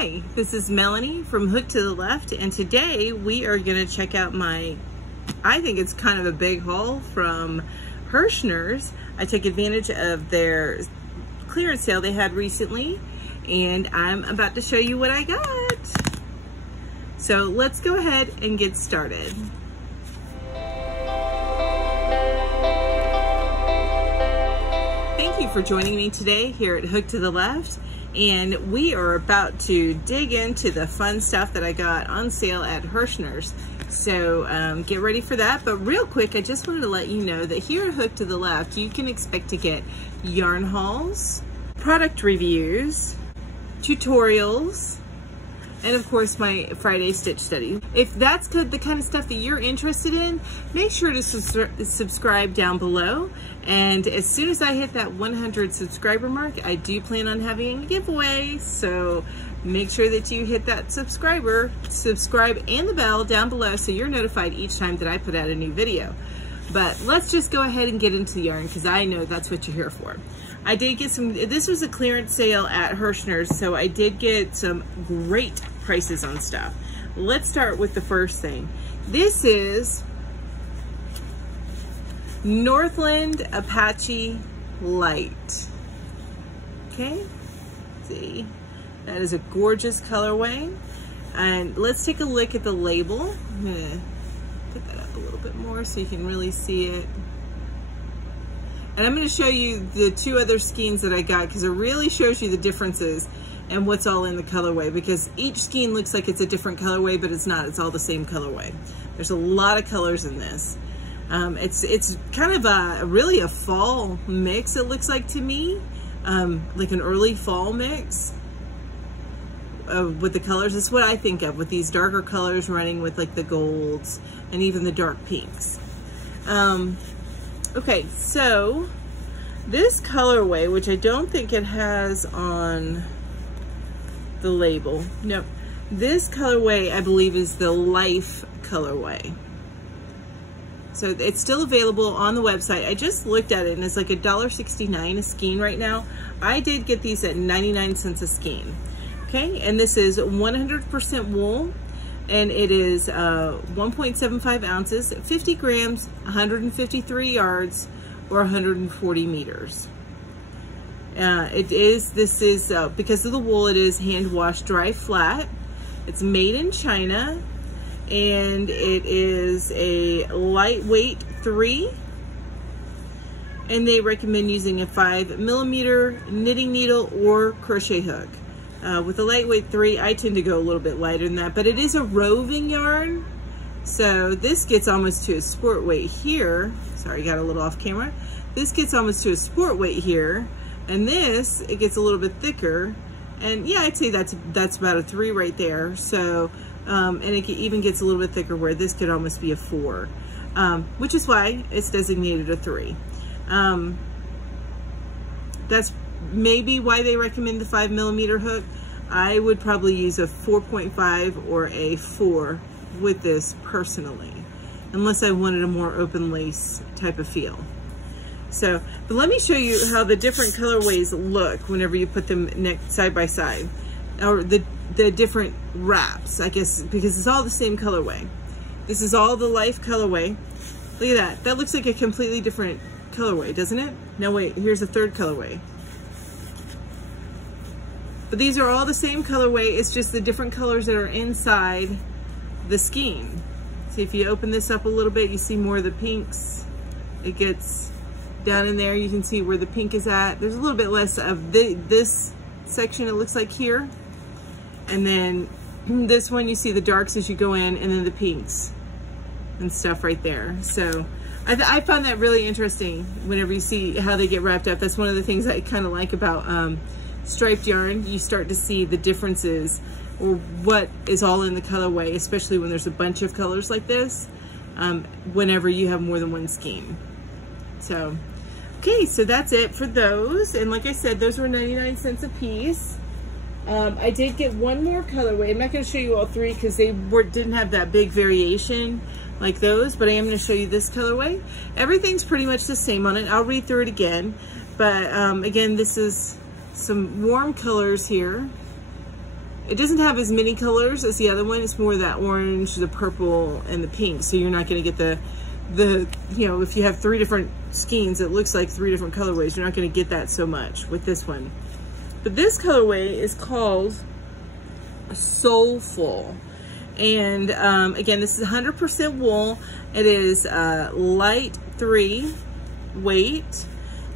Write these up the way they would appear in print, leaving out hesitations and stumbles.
Hi, this is Melanie from Hook to the Left, and today we are going to check out my, I think it's kind of a big haul from Herrschners. I took advantage of their clearance sale they had recently, and I'm about to show you what I got. So let's go ahead and get started. Thank you for joining me today here at Hook to the Left. And we are about to dig into the fun stuff that I got on sale at Herrschners. So get ready for that. But real quick, I just wanted to let you know that here at Hook to the Left, you can expect to get yarn hauls, product reviews, tutorials, and of course my Friday stitch study. If that's the kind of stuff that you're interested in, make sure to subscribe down below. And as soon as I hit that 100 subscriber mark, I do plan on having a giveaway. So make sure that you hit that subscribe and the bell down below so you're notified each time that I put out a new video. But let's just go ahead and get into the yarn because I know that's what you're here for. I did get some, this was a clearance sale at Herrschners, so I did get some great prices on stuff. Let's start with the first thing. This is Northland Apache Light. Okay, let's see. That is a gorgeous colorway. And let's take a look at the label. I'm gonna put that up a little bit more so you can really see it. And I'm gonna show you the two other skeins that I got because it really shows you the differences and what's all in the colorway, because each skein looks like it's a different colorway, but it's not, it's all the same colorway. There's a lot of colors in this. It's kind of really a fall mix, it looks like to me, like an early fall mix with the colors. It's what I think of with these darker colors running with like the golds and even the dark pinks. Okay, so this colorway, which I don't think it has on the label, nope. This colorway, I believe, is the Life colorway. So it's still available on the website. I just looked at it and it's like $1.69 a skein right now. I did get these at 99 cents a skein. Okay, and this is 100% wool, and it is 1.75 ounces, 50 grams, 153 yards, or 140 meters. This is because of the wool, it is hand washed dry flat. It's made in China, and it is a lightweight 3, and they recommend using a 5mm knitting needle or crochet hook. With a lightweight 3, I tend to go a little bit lighter than that, but it is a roving yarn, so this gets almost to a sport weight here. Sorry, got a little off camera. This gets almost to a sport weight here, and this, it gets a little bit thicker, and yeah, I'd say that's about a 3 right there. So and it even gets a little bit thicker where this could almost be a 4, which is why it's designated a 3. That's maybe why they recommend the 5mm hook. I would probably use a 4.5 or a 4 with this personally, unless I wanted a more open lace type of feel. So, but let me show you how the different colorways look whenever you put them side by side, or the different wraps, I guess, because it's all the same colorway. This is all the Life colorway. Look at that. That looks like a completely different colorway, doesn't it? No, wait, here's a third colorway. But these are all the same colorway, it's just the different colors that are inside the skein. See, if you open this up a little bit, you see more of the pinks. It gets down in there, you can see where the pink is at. There's a little bit less of this section, it looks like here. And then this one, you see the darks as you go in, and then the pinks and stuff right there. So I found that really interesting whenever you see how they get wrapped up. That's one of the things I kind of like about striped yarn. You start to see the differences or what is all in the colorway, especially when there's a bunch of colors like this, whenever you have more than one skein. So, okay, so that's it for those. And like I said, those were 99 cents a piece. I did get one more colorway. I'm not going to show you all 3 because they didn't have that big variation like those, but I am going to show you this colorway. Everything's pretty much the same on it. I'll read through it again, but again, this is some warm colors here, it doesn't have as many colors as the other one. It's more that orange, the purple, and the pink. So you're not gonna get the you know, if you have 3 different skeins, it looks like 3 different colorways. You're not gonna get that so much with this one. But this colorway is called Soulful. And again, this is 100% wool. It is light 3 weight,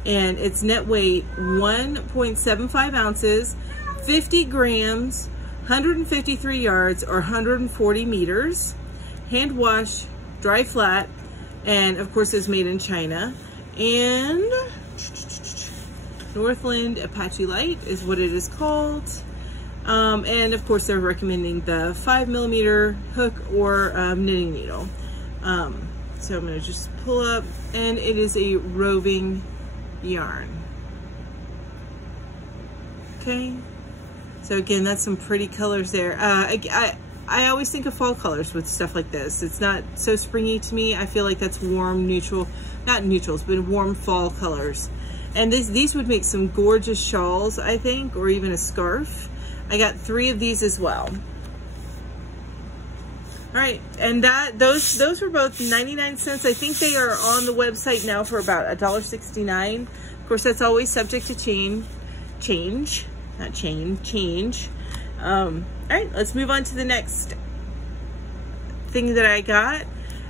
and its net weight 1.75 ounces, 50 grams, 153 yards or 140 meters, hand wash, dry flat, and of course it's made in China. And Northland Apache Light is what it is called. And of course they're recommending the 5mm hook or knitting needle. So I'm gonna just pull up, and it is a roving yarn. Okay, so again, that's some pretty colors there. I always think of fall colors with stuff like this. It's not so springy to me. I feel like that's warm, neutral, not neutrals, but warm fall colors. And these would make some gorgeous shawls, I think, or even a scarf. I got 3 of these as well. All right, and those were both 99 cents. I think they are on the website now for about $1.69. Of course, that's always subject to change. All right, let's move on to the next thing that I got.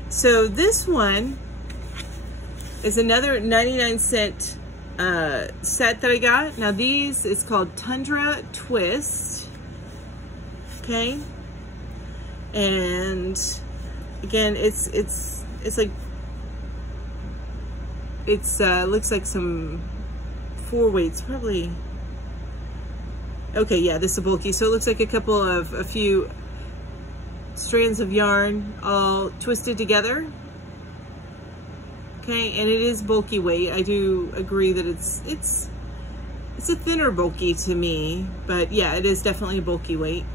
So this one is another 99-cent set that I got. Now these is called Tundra Twist. Okay, and again, it's like looks like some 4 weights probably. Okay, yeah, this is bulky. So it looks like a few strands of yarn all twisted together. Okay, and it is bulky weight. I do agree that it's a thinner bulky to me, but yeah, it is definitely a bulky weight.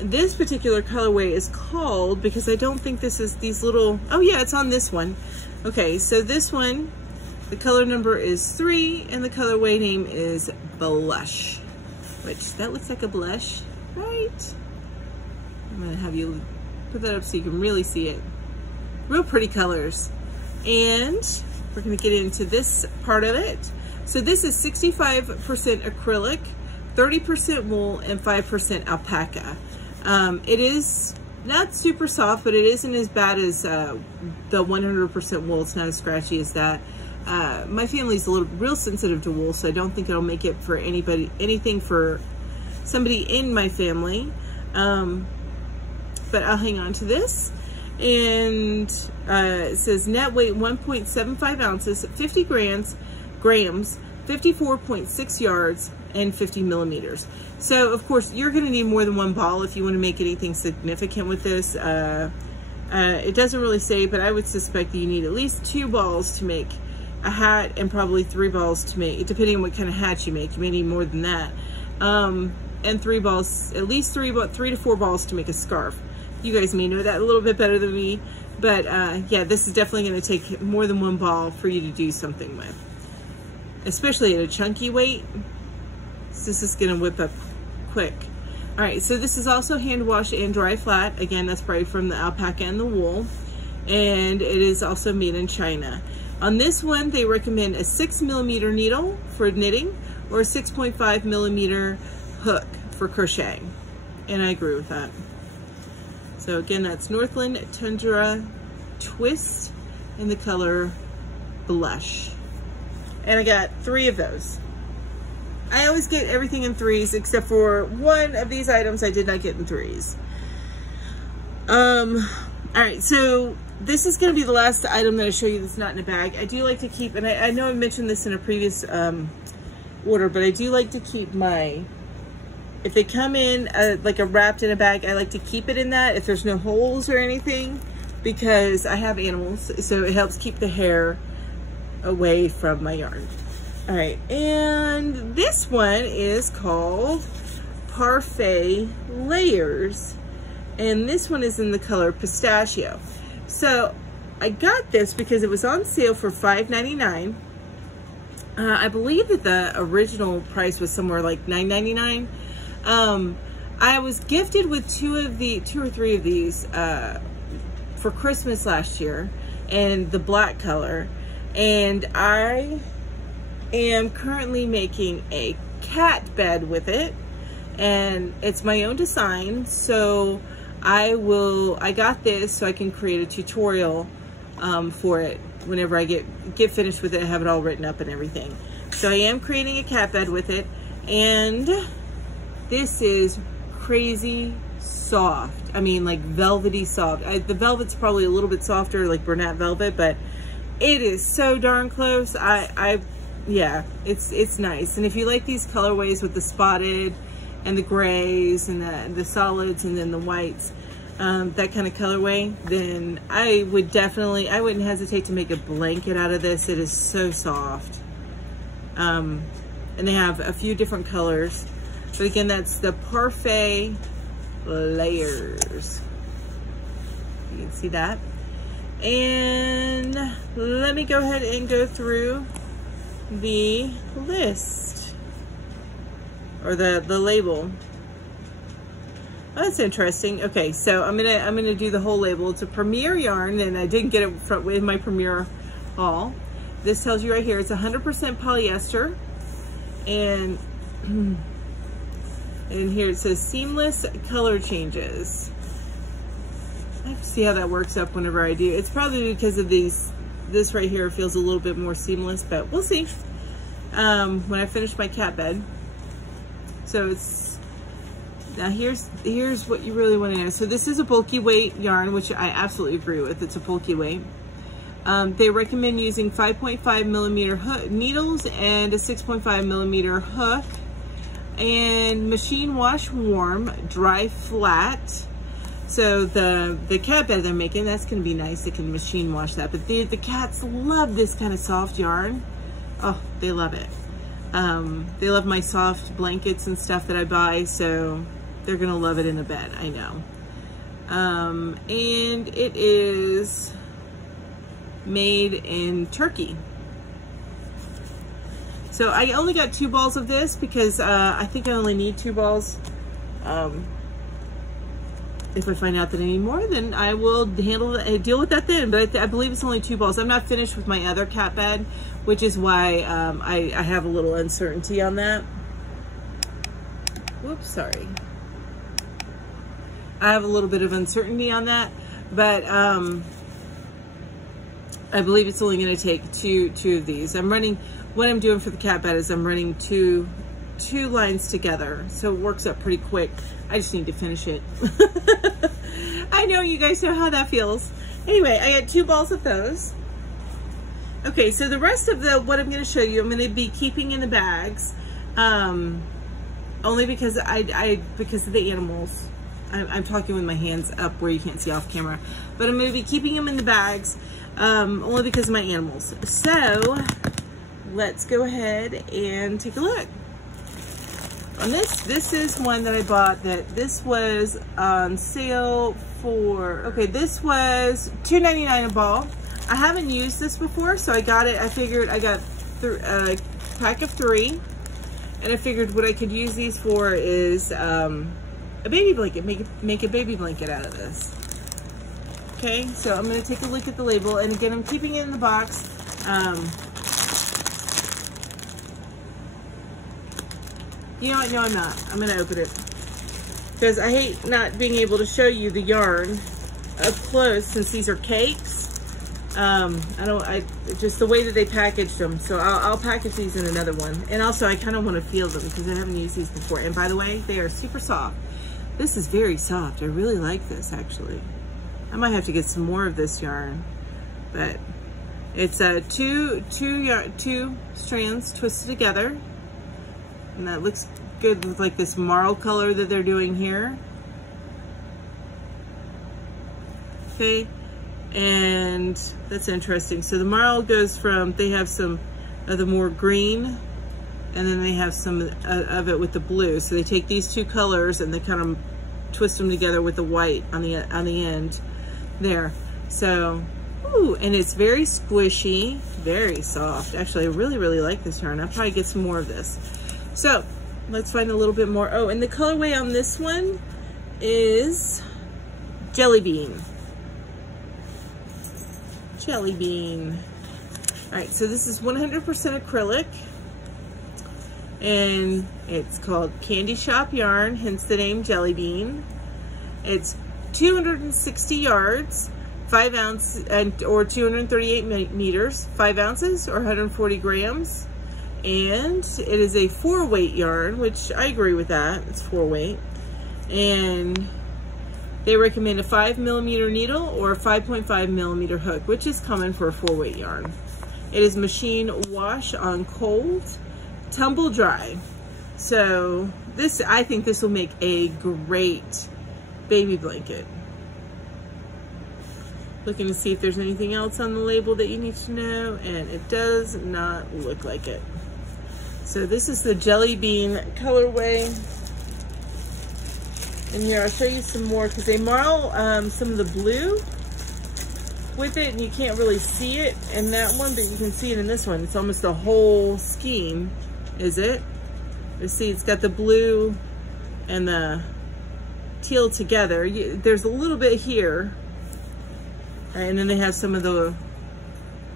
This particular colorway is called, because I don't think this is these little, oh yeah, it's on this one. Okay, so this one, the color number is 3, and the colorway name is Blush. Which, that looks like a blush, right? I'm gonna have you put that up so you can really see it. Real pretty colors. And we're gonna get into this part of it. So this is 65% acrylic, 30% wool, and 5% alpaca. It is not super soft, but it isn't as bad as the 100% wool. It's not as scratchy as that. My family's real sensitive to wool, so I don't think it'll make it for anything for somebody in my family. But I'll hang on to this. And it says net weight 1.75 ounces, 50 grams, 54.6 yards, and 50 millimeters. So of course you're going to need more than 1 ball if you want to make anything significant with this. It doesn't really say, but I would suspect that you need at least 2 balls to make a hat, and probably 3 balls to make, depending on what kind of hat you make. You may need more than that. And 3 balls, at least 3 to 4 balls to make a scarf. You guys may know that a little bit better than me, but yeah, this is definitely going to take more than 1 ball for you to do something with, especially at a chunky weight. So this is going to whip up quick. All right, so this is also hand wash and dry flat. Again, that's probably from the alpaca and the wool, and it is also made in China. On this one, they recommend a 6mm needle for knitting or a 6.5mm hook for crochet. And I agree with that. So again, that's Northland Tundra Twist in the color Blush. And I got 3 of those. I always get everything in 3s, except for one of these items I did not get in 3s. All right, so this is going to be the last item that I show you that's not in a bag. I do like to keep, and I know I mentioned this in a previous order, but I do like to keep my, if they come in like a wrapped in a bag, I like to keep it in that if there's no holes or anything, because I have animals, so it helps keep the hair away from my yarn. All right, and this one is called Parfait Layers, and this one is in the color Pistachio. So I got this because it was on sale for $5.99. I believe that the original price was somewhere like $9.99. I was gifted with two or three of these for Christmas last year, and the black color, and I am currently making a cat bed with it, and it's my own design. So I got this so I can create a tutorial for it whenever I get finished with it. I have it all written up and everything. So I am creating a cat bed with it, and this is crazy soft. I mean, like velvety soft. The velvet's probably a little bit softer, like Bernat velvet, but it is so darn close. Yeah, it's nice. And if you like these colorways with the spotted and the grays and the solids and then the whites, that kind of colorway, then I wouldn't hesitate to make a blanket out of this. It is so soft. And they have a few different colors. But again, that's the Parfait Layers. You can see that. And let me go ahead and go through the list, or the label. Oh, that's interesting. Okay, so I'm gonna do the whole label. It's a Premier yarn, and I didn't get it with my Premier haul. This tells you right here it's 100% polyester, and here it says seamless color changes. I have to see how that works up whenever I do. It's probably because of this right here feels a little bit more seamless, but we'll see when I finish my cat bed. So now here's what you really want to know. So this is a bulky weight yarn, which I absolutely agree with. It's a bulky weight. They recommend using 5.5 millimeter needles and a 6.5 millimeter hook, and machine wash warm, dry flat. So the cat bed they're making, that's gonna be nice. They can machine wash that. But the cats love this kind of soft yarn. Oh, they love it. They love my soft blankets and stuff that I buy, so they're gonna love it in the bed, I know. And it is made in Turkey. So I only got 2 balls of this because I think I only need 2 balls. If I find out that I need more, then I will deal with that then. But I believe it's only 2 balls. I'm not finished with my other cat bed, which is why I have a little uncertainty on that. Whoops, sorry. I have a little bit of uncertainty on that, but I believe it's only going to take two of these. What I'm doing for the cat bed is I'm running two lines together, so it works up pretty quick. I just need to finish it. I know you guys know how that feels. Anyway, I got 2 balls of those. Okay, so the rest of what I'm going to show you, I'm going to be keeping in the bags, only because because of the animals. I'm talking with my hands up where you can't see off camera, but I'm going to be keeping them in the bags, only because of my animals. So let's go ahead and take a look. And this is one that I bought this was on sale for, okay, this was $2.99 a ball. I haven't used this before, so I got it. I figured I got a pack of 3, and I figured what I could use these for is a baby blanket, make a baby blanket out of this. Okay, so I'm gonna take a look at the label, and again, I'm keeping it in the box. You know what? No, I'm not. I'm going to open it because I hate not being able to show you the yarn up close since these are cakes. Just the way that they packaged them. So I'll package these in another one. And also, I kind of want to feel them because I haven't used these before. And by the way, they are super soft. This is very soft. I really like this, actually. I might have to get some more of this yarn, but it's two strands twisted together. And that looks good with like this marl color that they're doing here. Okay, and that's interesting. So the marl goes from, they have some of the more green, and then they have some of it with the blue. So they take these 2 colors and they kind of twist them together with the white on the end there. So, ooh, and it's very squishy, very soft. Actually, I really, really like this yarn. I'll probably get some more of this. So let's find a little bit more. Oh, and the colorway on this one is Jelly Bean. Jelly Bean. All right, so this is 100% acrylic, and it's called Candy Shop Yarn, hence the name Jelly Bean. It's 260 yards, 5 ounce or 238 meters, 5 ounces or 140 grams. And it is a 4-weight yarn, which I agree with that. It's 4-weight. And they recommend a 5mm needle or a 5.5mm hook, which is common for a 4-weight yarn. It is machine wash on cold, tumble dry. So this, I think this will make a great baby blanket. Looking to see if there's anything else on the label that you need to know, and it does not look like it. So this is the Jelly Bean colorway. And here, I'll show you some more, because they marl some of the blue with it, and you can't really see it in that one, but you can see it in this one. It's almost a whole skein, is it? You see, it's got the blue and the teal together. There's a little bit here, and then they have some of the,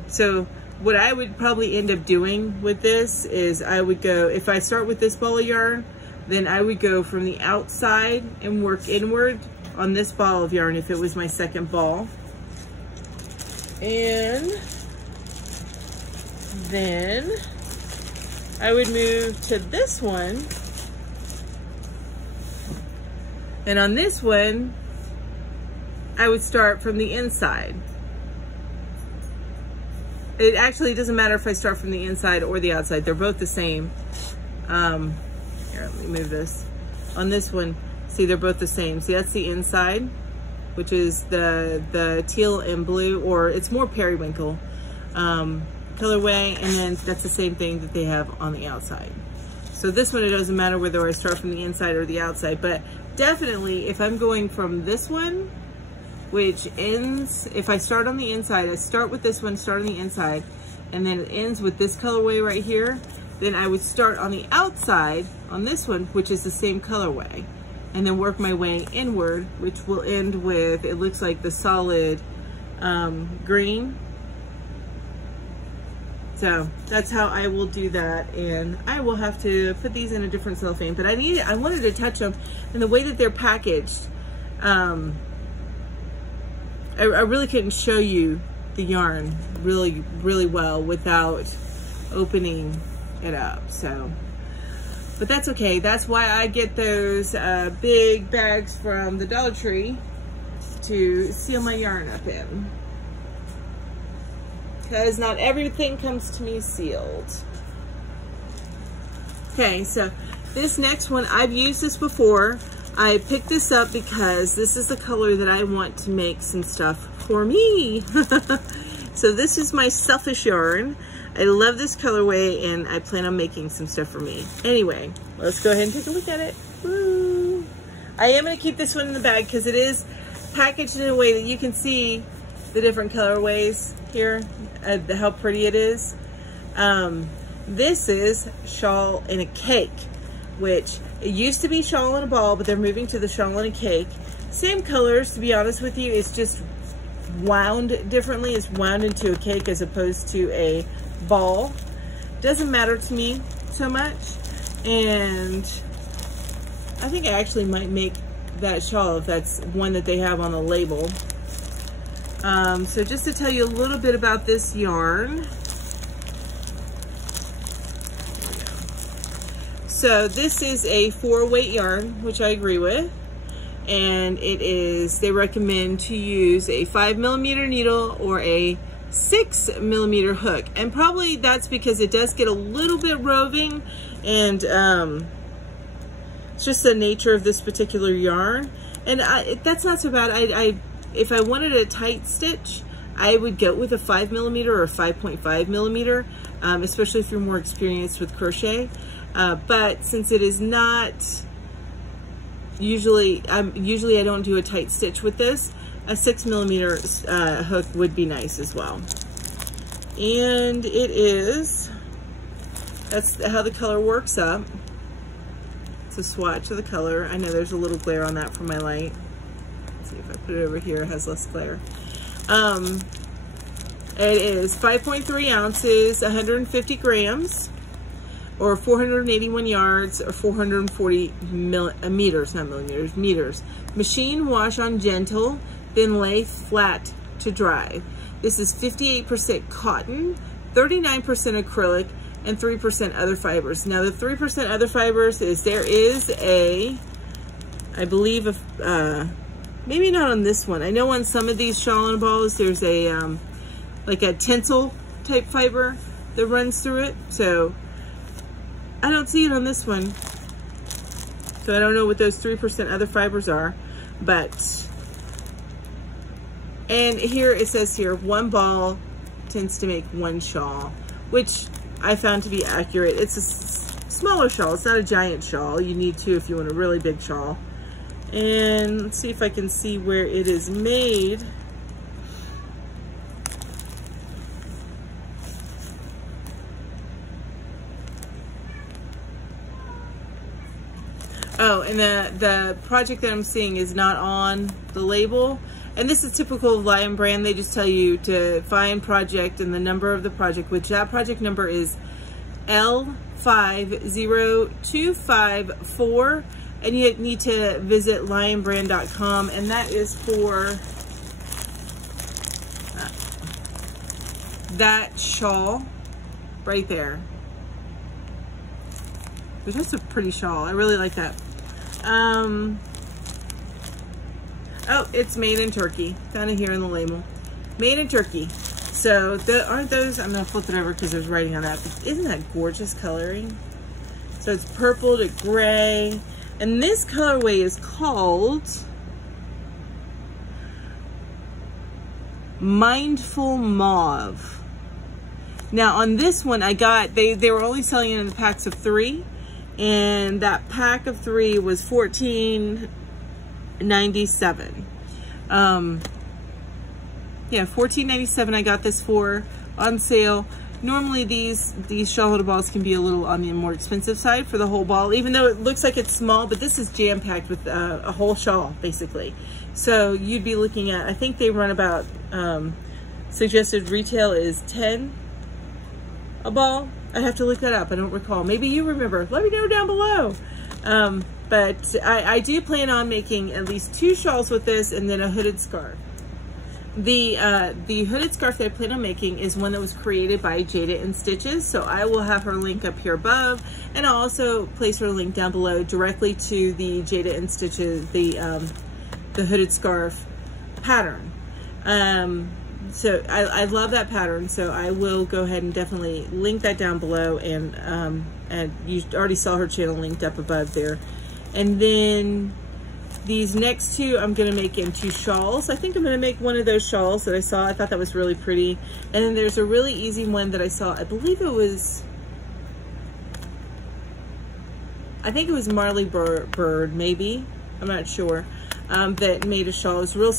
so what I would probably end up doing with this is I would go, if I start with this ball of yarn, then I would go from the outside and work inward on this ball of yarn if it was my second ball. And then I would move to this one. And on this one, I would start from the inside. It actually doesn't matter if I start from the inside or the outside. They're both the same. Here, let me move this. On this one, see, they're both the same. See, that's the inside, which is the teal and blue, or it's more periwinkle colorway, and then that's the same thing that they have on the outside. So this one, it doesn't matter whether I start from the inside or the outside, but definitely if I'm going from this one, which ends, if I start on the inside, I start with this one, start on the inside, and then it ends with this colorway right here, then I would start on the outside on this one, which is the same colorway, and then work my way inward, which will end with, it looks like the solid green. So that's how I will do that, and I will have to put these in a different cellophane, but I wanted to touch them, and the way that they're packaged, I really couldn't show you the yarn really well without opening it up. So, but that's okay. That's why I get those big bags from the Dollar Tree to seal my yarn up in, because not everything comes to me sealed. Okay, so this next one, I've used this before. I picked this up because this is the color that I want to make some stuff for me. So this is my Selfish yarn. I love this colorway, and I plan on making some stuff for me. Anyway, let's go ahead and take a look at it. Woo! I am going to keep this one in the bag because it is packaged in a way that you can see the different colorways here, how pretty it is. This is Shawl in a Cake, which it used to be Shawl in a Ball, but they're moving to the Shawl in a Cake. Same colors, to be honest with you. It's just wound differently. It's wound into a cake as opposed to a ball. Doesn't matter to me so much. And I think I actually might make that shawl if that's one that they have on the label. So just to tell you a little bit about this yarn. So this is a 4-weight yarn, which I agree with. And it is, they recommend to use a 5mm needle or a 6mm hook. And probably that's because it does get a little bit roving, and it's just the nature of this particular yarn. And that's not so bad. If I wanted a tight stitch, I would go with a 5mm or a 5.5mm, especially if you're more experienced with crochet. But since it is not, usually I don't do a tight stitch with this, a 6mm hook would be nice as well. And it is, that's how the color works up. It's a swatch of the color. I know there's a little glare on that from my light. Let's see if I put it over here, it has less glare. It is 5.3 ounces, 150 grams, or 481 yards, or 440 meters, not millimeters, meters. Machine wash on gentle, then lay flat to dry. This is 58% cotton, 39% acrylic, and 3% other fibers. Now the 3% other fibers is, there is a, I believe, maybe not on this one. I know on some of these Shawl balls, there's a, like a tinsel type fiber that runs through it. So I don't see it on this one. So I don't know what those 3% other fibers are, but, and here it says here, one ball tends to make one shawl, which I found to be accurate. It's a smaller shawl. It's not a giant shawl. You need two if you want a really big shawl. And let's see if I can see where it is made. Oh, and the project that I'm seeing is not on the label. And this is typical of Lion Brand. They just tell you to find project and the number of the project, which that project number is L50254. And you need to visit lionbrand.com, and that is for that shawl right there. Which is a pretty shawl. I really like that. Oh, it's made in Turkey. Found it here in the label. Made in Turkey. So, aren't those, I'm going to flip it over because there's writing on that. But isn't that gorgeous coloring? So it's purple to gray. And this colorway is called Mindful Mauve. Now on this one I got, they were only selling it in the packs of 3. And that pack of 3 was $14.97. Yeah, $14.97 I got this for on sale. Normally these shawl balls can be a little on the more expensive side for the whole ball, even though it looks like it's small, but this is jam-packed with a whole shawl basically. So you'd be looking at, I think they run about, suggested retail is 10 a ball. I'd have to look that up. I don't recall. Maybe you remember. Let me know down below. But I do plan on making at least 2 shawls with this and then a hooded scarf. The hooded scarf that I plan on making is one that was created by Jada and Stitches. So I will have her link up here above, and I'll also place her link down below directly to the Jada and Stitches, the hooded scarf pattern. So I love that pattern, so I will go ahead and definitely link that down below, and you already saw her channel linked up above there. And then these next 2 I'm gonna make into shawls. I think I'm gonna make one of those shawls that I saw. I thought that was really pretty. And then there's a really easy one that I saw. I believe it was, I think it was Marley Bird, maybe. I'm not sure. That made a shawl. It was a real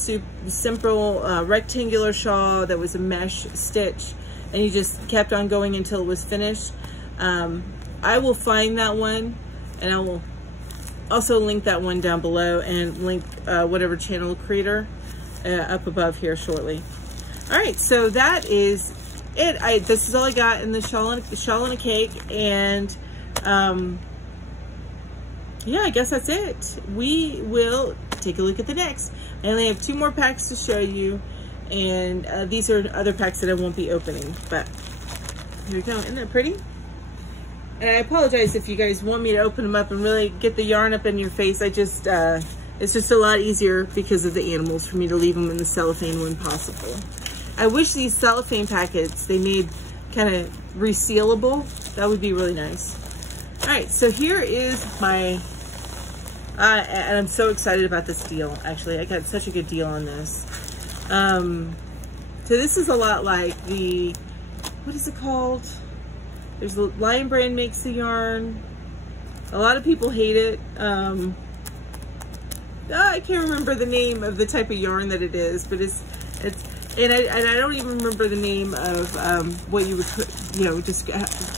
simple rectangular shawl that was a mesh stitch, and you just kept on going until it was finished. I will find that one, and I will also link that one down below, and link whatever channel creator up above here shortly. All right, so that is it. This is all I got in the shawl and a cake, and yeah, I guess that's it. We will take a look at the next. I only have 2 more packs to show you, and these are other packs that I won't be opening, but here we go. Isn't that pretty? And I apologize if you guys want me to open them up and really get the yarn up in your face. I just, it's just a lot easier because of the animals for me to leave them in the cellophane when possible. I wish these cellophane packets, they made kind of resealable. That would be really nice. All right, so here is my, and I'm so excited about this deal, actually. I got such a good deal on this. So this is a lot like the, what is it called? There's the Lion Brand makes the yarn. A lot of people hate it. I can't remember the name of the type of yarn that it is, but and I don't even remember the name of what you would put, you know, just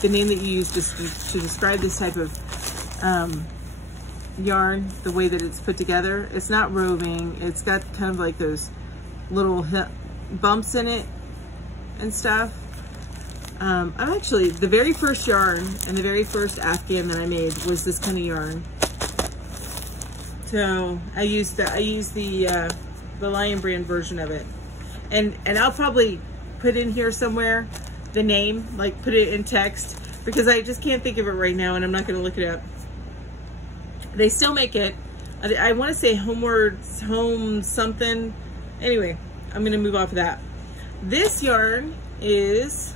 the name that you use just to describe this type of yarn, the way that it's put together. It's not roving. It's got kind of like those little bumps in it and stuff. I'm actually, the very first yarn and the very first Afghan that I made was this kind of yarn. So I used the Lion Brand version of it, and I'll probably put in here somewhere the name, like put it in text, because I just can't think of it right now, and I'm not going to look it up. They still make it. I want to say home something. Anyway, I'm going to move off of that. This yarn is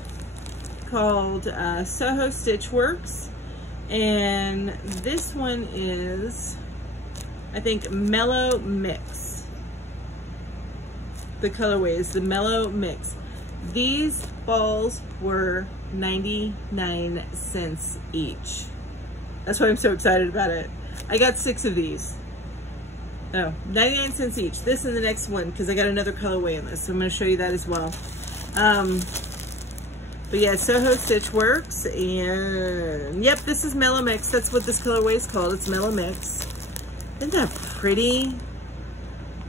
called Soho Stitch Works, and this one is, I think, Mellow Mix. The colorway is the Mellow Mix. These balls were 99 cents each. That's why I'm so excited about it. I got 6 of these. Oh, 99 cents each. This and the next one, because I got another colorway in this, so I'm going to show you that as well. But yeah, Soho Stitch Works, and yep, this is Mellow Mix. That's what this colorway is called. It's Mellow Mix. Isn't that pretty?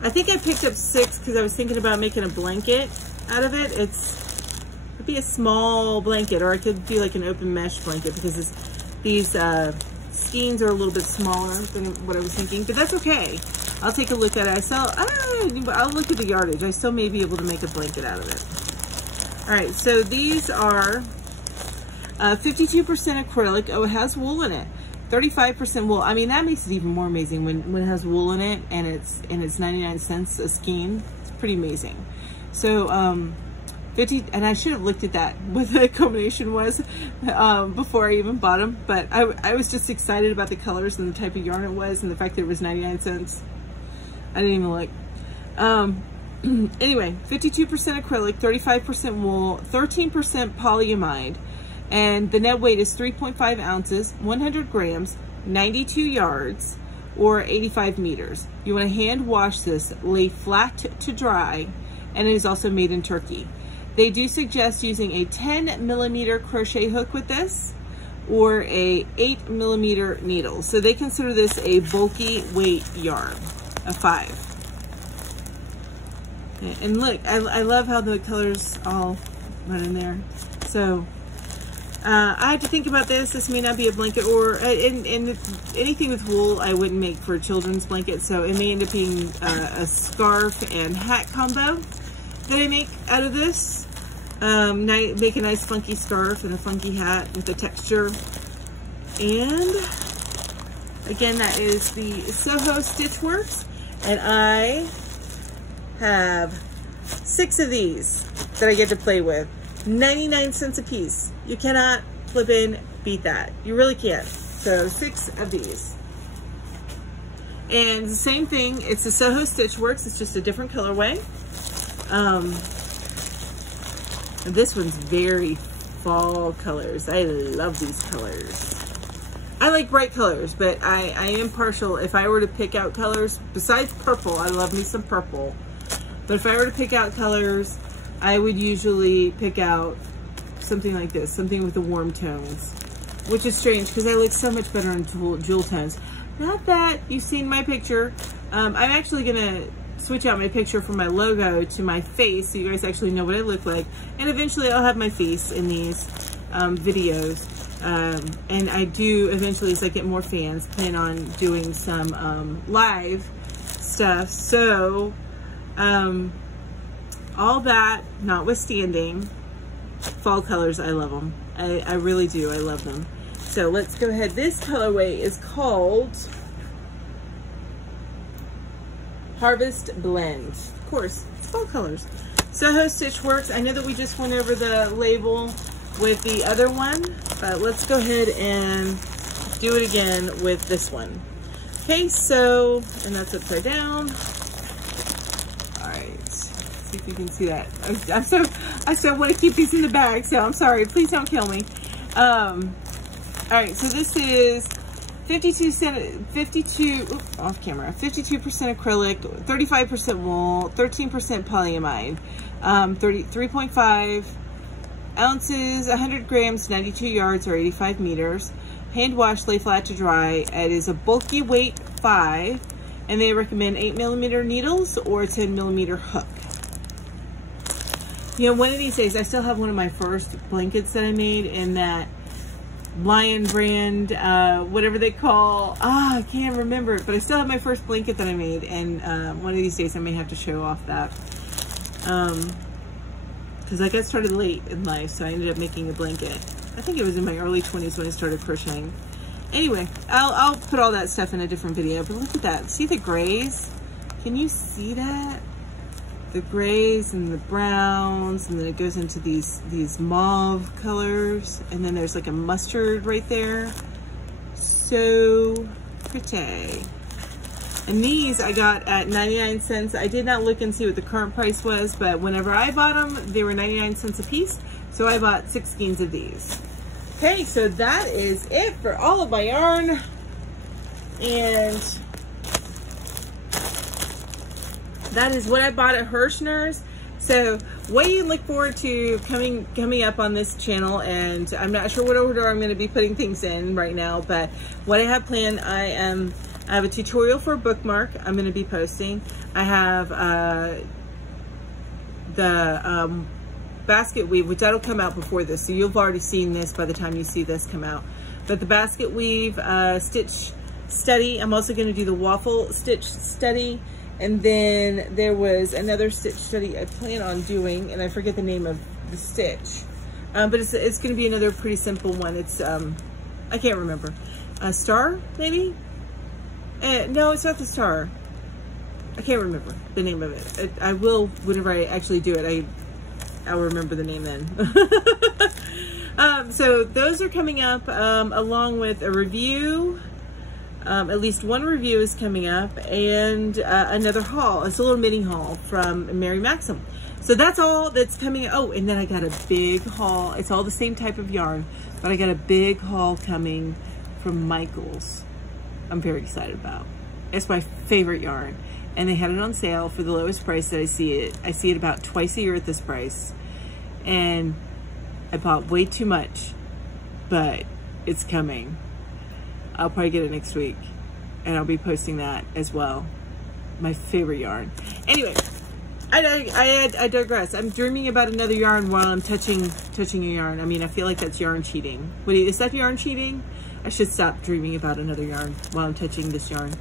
I think I picked up 6 because I was thinking about making a blanket out of it. It'd be a small blanket, or I could do like an open mesh blanket, because these skeins are a little bit smaller than what I was thinking, but that's okay. I'll take a look at it. I'll look at the yardage. I still may be able to make a blanket out of it. All right, so these are 52% acrylic. Oh, it has wool in it. 35% wool. I mean, that makes it even more amazing when it has wool in it, and it's 99 cents a skein. It's pretty amazing. So 50, and I should have looked at that, what the combination was before I even bought them, but I was just excited about the colors and the type of yarn it was, and the fact that it was 99 cents. I didn't even look. Anyway, 52% acrylic, 35% wool, 13% polyamide, and the net weight is 3.5 ounces, 100 grams, 92 yards, or 85 meters. You want to hand wash this, lay flat to dry, and it is also made in Turkey. They do suggest using a 10mm crochet hook with this, or a 8mm needle. So they consider this a bulky weight yarn, a 5. And look, I love how the colors all run in there. So I had to think about this. This may not be a blanket, or anything with wool I wouldn't make for a children's blanket. So it may end up being a scarf and hat combo that I make out of this. Make a nice funky scarf and a funky hat with the texture. And again, that is the Soho Stitch Works, and I have 6 of these that I get to play with. 99 cents a piece. You cannot flip in beat that. You really can't. So 6 of these. And the same thing, it's the Soho Stitch Works, it's just a different colorway. This one's very fall colors. I love these colors. I like bright colors, but I am partial. If I were to pick out colors, besides purple, I love me some purple. But if I were to pick out colors, I would usually pick out something like this, something with the warm tones, which is strange because I look so much better in jewel tones. Not that you've seen my picture. I'm actually gonna switch out my picture from my logo to my face so you guys actually know what I look like. And eventually I'll have my face in these videos. And I do eventually, as I get more fans, plan on doing some live stuff. So all that notwithstanding, fall colors, I love them. I really do, I love them. So let's go ahead. This colorway is called Harvest Blend. Of course, it's fall colors. Soho Stitch Works. I know that we just went over the label with the other one, but let's go ahead and do it again with this one. Okay, so, and that's upside down. All right, see if you can see that. I so want to keep these in the bag, so I'm sorry, please don't kill me. All right, so this is 52% acrylic, 35% wool, 13% polyamide, 3.5 ounces, 100 grams, 92 yards, or 85 meters. hand wash, lay flat to dry. It is a bulky weight 5, and they recommend 8mm needles or 10mm hook. You know, one of these days, I still have one of my first blankets that I made in that Lion brand, whatever they call, I can't remember it, but I still have my first blanket that I made, and one of these days I may have to show off that. Because I got started late in life, so I ended up making a blanket. I think it was in my early 20s when I started crocheting. Anyway, I'll put all that stuff in a different video, but look at that. See the grays? Can you see that? The grays and the browns, and then it goes into these mauve colors, and then there's like a mustard right there. So pretty. And these I got at 99 cents. I did not look and see what the current price was, but whenever I bought them, they were 99 cents a piece. So I bought 6 skeins of these. Okay, so that is it for all of my yarn. And that is what I bought at Herrschners. So what you look forward to coming up on this channel, and I'm not sure what order I'm going to be putting things in right now, but what I have planned, I have a tutorial for a bookmark I'm going to be posting. I have the basket weave, which that'll come out before this, so you've already seen this by the time you see this come out. But the basket weave stitch study, I'm also going to do the waffle stitch study. And then there was another stitch study I plan on doing, and I forget the name of the stitch. But it's going to be another pretty simple one. It's, I can't remember. A star, maybe? No, it's not the star. I can't remember the name of it. I will, whenever I actually do it, I'll remember the name then. So those are coming up, along with a review. At least one review is coming up, and another haul. It's a little mini haul from Mary Maxim. So that's all that's coming. Oh, and then I got a big haul. It's all the same type of yarn, but I got a big haul coming from Michaels. I'm very excited about. It's my favorite yarn, and they had it on sale for the lowest price that I see it. I see it about twice a year at this price, and I bought way too much, but it's coming. I'll probably get it next week, and I'll be posting that as well. My favorite yarn. Anyway, I digress. I'm dreaming about another yarn while I'm touching a yarn. I mean, I feel like that's yarn cheating. Is that yarn cheating? I should stop dreaming about another yarn while I'm touching this yarn.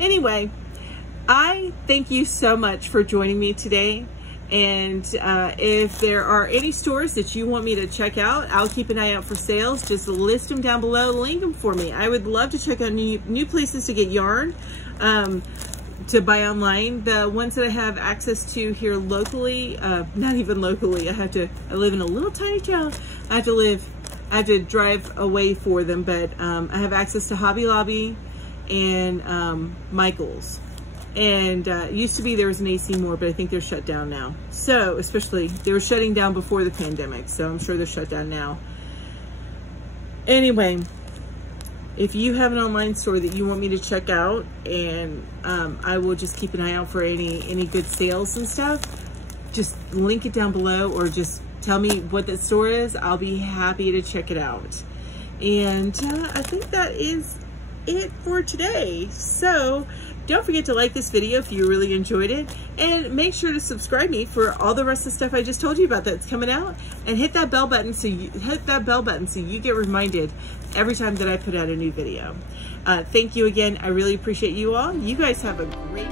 Anyway, I thank you so much for joining me today. And if there are any stores that you want me to check out, I'll keep an eye out for sales. Just list them down below, link them for me. I would love to check out new places to get yarn, to buy online. The ones that I have access to here locally, not even locally, I live in a little tiny town. I have to drive away for them, but I have access to Hobby Lobby and Michaels. And used to be there was an AC Moore, but I think they're shut down now. So, especially, they were shutting down before the pandemic, so I'm sure they're shut down now. Anyway, if you have an online store that you want me to check out, and I will just keep an eye out for any good sales and stuff, just link it down below, or just tell me what that store is. I'll be happy to check it out. And I think that is it for today. So don't forget to like this video if you really enjoyed it, and make sure to subscribe me for all the rest of the stuff I just told you about that's coming out, and hit that bell button so you get reminded every time that I put out a new video. Thank you again. I really appreciate you all. You guys have a great